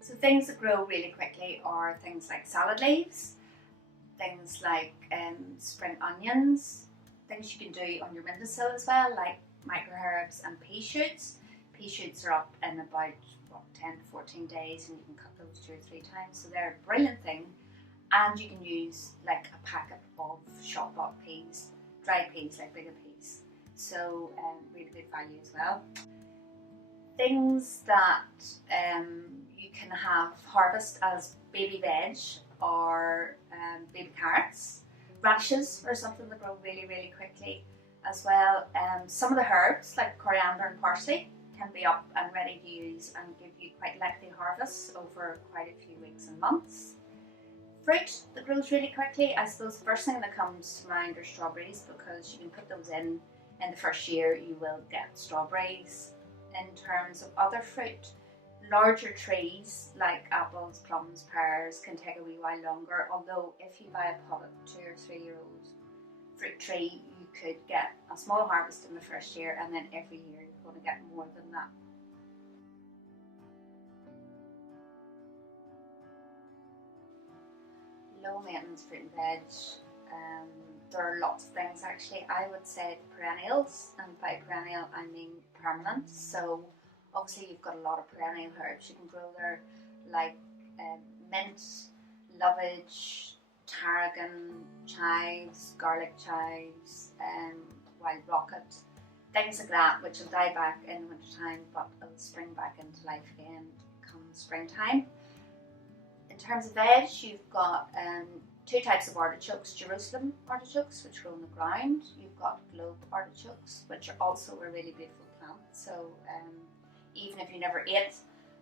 So things that grow really quickly are things like salad leaves, things like spring onions, things you can do on your windowsill as well, like microherbs and pea shoots. Pea shoots are up in about 10 to 14 days, and you can cut those 2 or 3 times. So they're a brilliant thing. And you can use like a packet of shop bought peas, dried peas, like bigger peas. So really good value as well. Things that you can have harvest as baby veg are baby carrots. Radishes are something that grow really, really quickly as well. Some of the herbs like coriander and parsley can be up and ready to use and give you quite lengthy harvests over quite a few weeks and months. Fruit that grows really quickly, I suppose the first thing that comes to mind are strawberries, because you can put those in the first year you will get strawberries. In terms of other fruit, larger trees like apples, plums, pears can take a wee while longer, although if you buy a potted 2 or 3 year old fruit tree, you could get a small harvest in the first year, and then every year you're going to get more than that. Low maintenance fruit and veg, there are lots of things actually. I would say perennials, and by perennial I mean permanent. So obviously you've got a lot of perennial herbs you can grow there, like mint, lovage, tarragon, chives, garlic chives, wild rocket, things like that, which will die back in the winter time but will spring back into life again come springtime. In terms of veg, you've got 2 types of artichokes: Jerusalem artichokes, which grow on the ground. You've got globe artichokes, which are also a really beautiful plant. So even if you never ate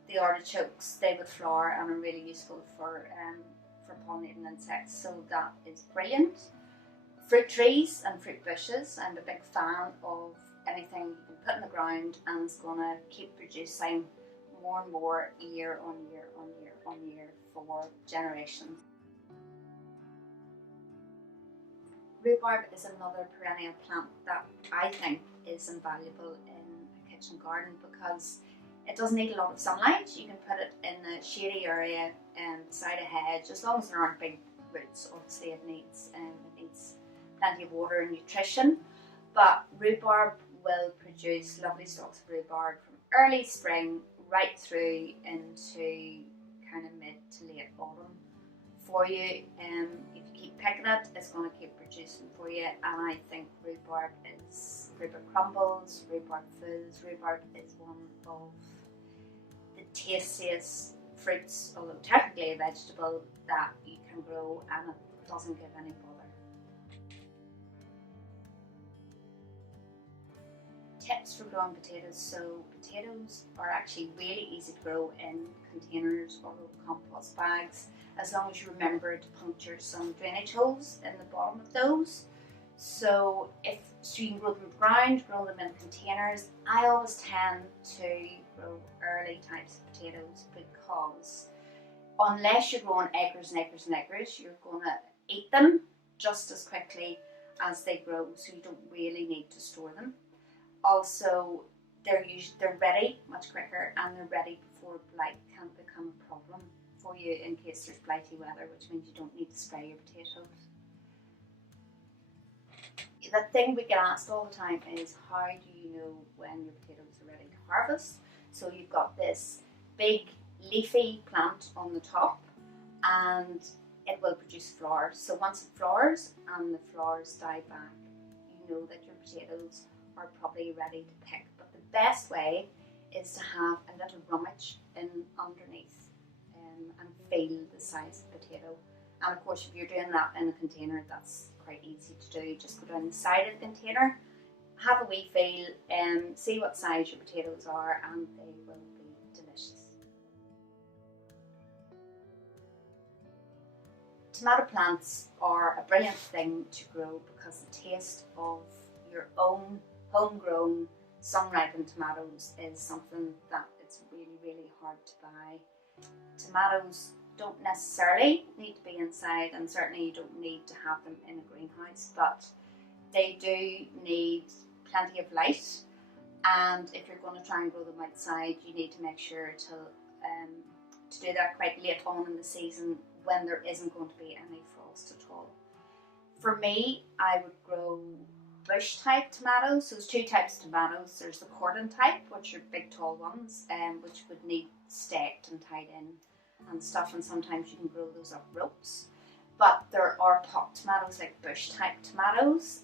the artichokes, they would flower and are really useful for pollinating insects. So that is brilliant. Fruit trees and fruit bushes. I'm a big fan of anything you can put in the ground and it's going to keep producing more and more year on year on year on year for generations. Rhubarb is another perennial plant that I think is invaluable in a kitchen garden because it doesn't need a lot of sunlight. You can put it in a shady area beside a hedge, as long as there aren't big roots. Obviously it needs plenty of water and nutrition, but rhubarb will produce lovely stalks of rhubarb from early spring right through into kind of mid to late autumn for you. If you keep picking it, it's going to keep producing for you. And I think rhubarb crumbles, rhubarb fizz. Rhubarb is one of the tastiest fruits, although technically a vegetable, that you can grow, and it doesn't give any bother. Tips for growing potatoes. So potatoes are actually really easy to grow in containers or compost bags, as long as you remember to puncture some drainage holes in the bottom of those. So you can grow them ground, grow them in containers. I always tend to grow early types of potatoes because unless you're growing acres and acres and acres, you're going to eat them just as quickly as they grow, so you don't really need to store them. Also, they're ready much quicker, and they're ready before blight can become a problem for you in case there's blighty weather, which means you don't need to spray your potatoes. The thing we get asked all the time is, how do you know when your potatoes are ready to harvest? So you've got this big leafy plant on the top and it will produce flowers. So once it flowers and the flowers die back, you know that your potatoes are probably ready to pick. But the best way is to have a little rummage in underneath and feel the size of the potato. And of course, if you're doing that in a container, that's quite easy to do. Just go down the side of the container, have a wee feel, see what size your potatoes are, and they will be delicious. Tomato plants are a brilliant thing to grow because the taste of your own homegrown sun-ripened tomatoes is something that it's really, really hard to buy. Tomatoes don't necessarily need to be inside, and certainly you don't need to have them in a greenhouse, but they do need plenty of light, and if you're going to try and grow them outside, you need to make sure to to do that quite late on in the season when there isn't going to be any frost at all. For me, I would grow bush type tomatoes. So there's two types of tomatoes. There's the cordon type, which are big tall ones, which would need staked and tied in and stuff, and sometimes you can grow those up ropes. But there are pot tomatoes, like bush type tomatoes,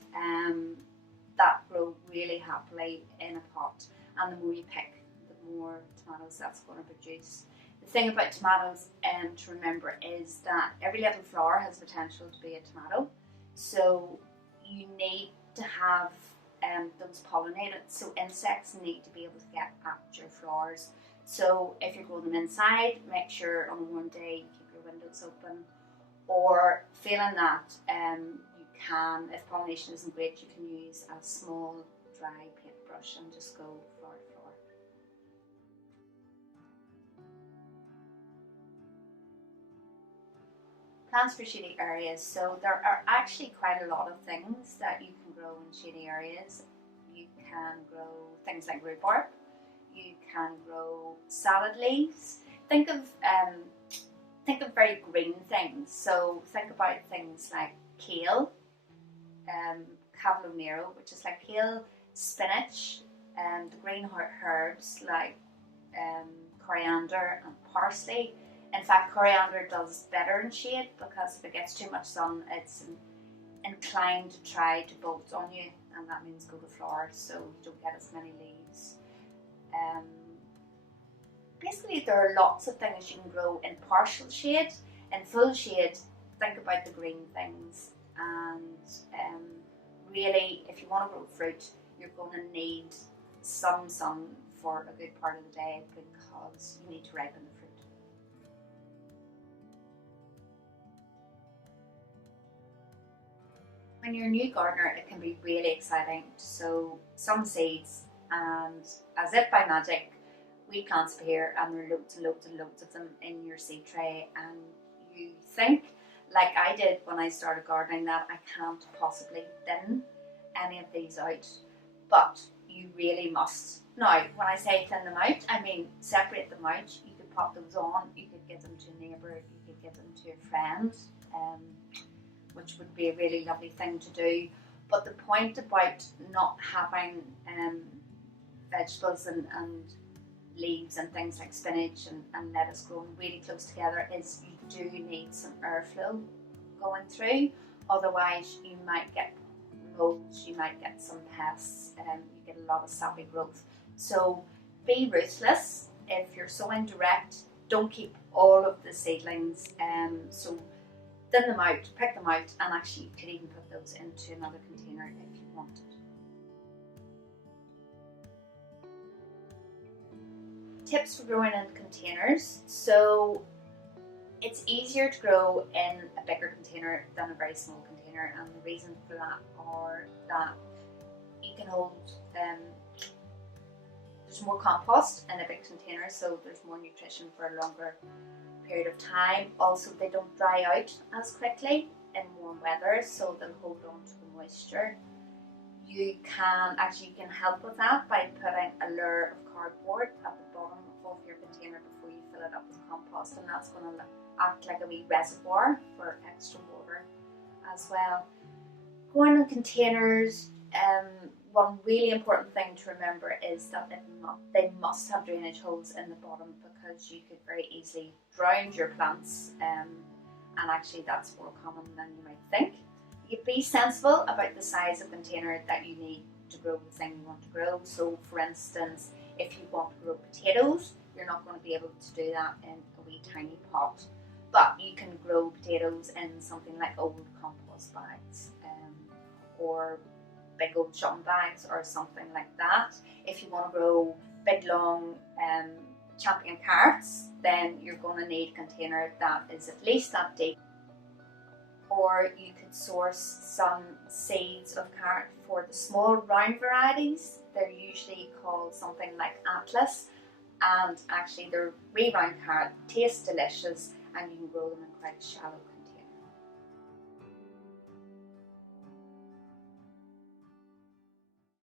that grow really happily in a pot, and the more you pick, the more tomatoes that's going to produce. The thing about tomatoes to remember is that every little flower has potential to be a tomato, so you need to have those pollinated, so insects need to be able to get at your flowers. So if you're growing them inside, make sure on a warm day you keep your windows open, or feeling that you can, if pollination isn't great, you can use a small dry paintbrush and just go flower to flower. Plants for shady areas. So there are actually quite a lot of things that you can grow in shady areas. You can grow things like rhubarb. You can grow salad leaves. Think of very green things. So think about things like kale, cavolo nero, which is like kale, spinach, the green herbs like coriander and parsley. In fact, coriander does better in shade because if it gets too much sun, it's inclined to try to bolt on you, and that means go to flower, so you don't get as many leaves. Basically, there are lots of things you can grow in partial shade. In full shade, think about the green things, and really, if you want to grow fruit, you're going to need some sun for a good part of the day because you need to ripen the fruit. When you're a new gardener, it can be really exciting to sow some seeds, and as if by magic, weed plants appear and there are loads and loads and loads of them in your seed tray, and you think, like I did when I started gardening, that I can't possibly thin any of these out, but you really must. Now, when I say thin them out, I mean separate them out. You could pop those on, you could give them to a neighbour, you could give them to a friend, which would be a really lovely thing to do. But the point about not having vegetables and leaves and things like spinach and lettuce growing really close together is you do need some airflow going through. Otherwise, you might get molds, you might get some pests, you get a lot of sappy growth. So be ruthless. If you're sowing direct, don't keep all of the seedlings. So thin them out, pick them out, and actually you could even put those into another container if you wanted. Tips for growing in containers. So it's easier to grow in a bigger container than a very small container, and the reason for that are that you can hold there's more compost in a big container, so there's more nutrition for a longer period of time. Also, they don't dry out as quickly in warm weather, so they'll hold on to the moisture. You can help with that by putting a layer of cardboard at the bottom of your container before you fill it up with compost, and that's going to act like a wee reservoir for extra water as well. Growing in containers, one really important thing to remember is that they must have drainage holes in the bottom, because you could very easily drown your plants, and actually that's more common than you might think. You be sensible about the size of container that you need to grow the thing you want to grow. So for instance, if you want to grow potatoes, you're not going to be able to do that in a wee tiny pot, but you can grow potatoes in something like old compost bags, or big old shopping bags or something like that. If you want to grow big long champion carrots, then you're going to need a container that is at least that deep. Or you could source some seeds of carrot for the small round varieties. They're usually called something like Atlas, and actually they're wee round carrot, taste delicious, and you can grow them in quite shallow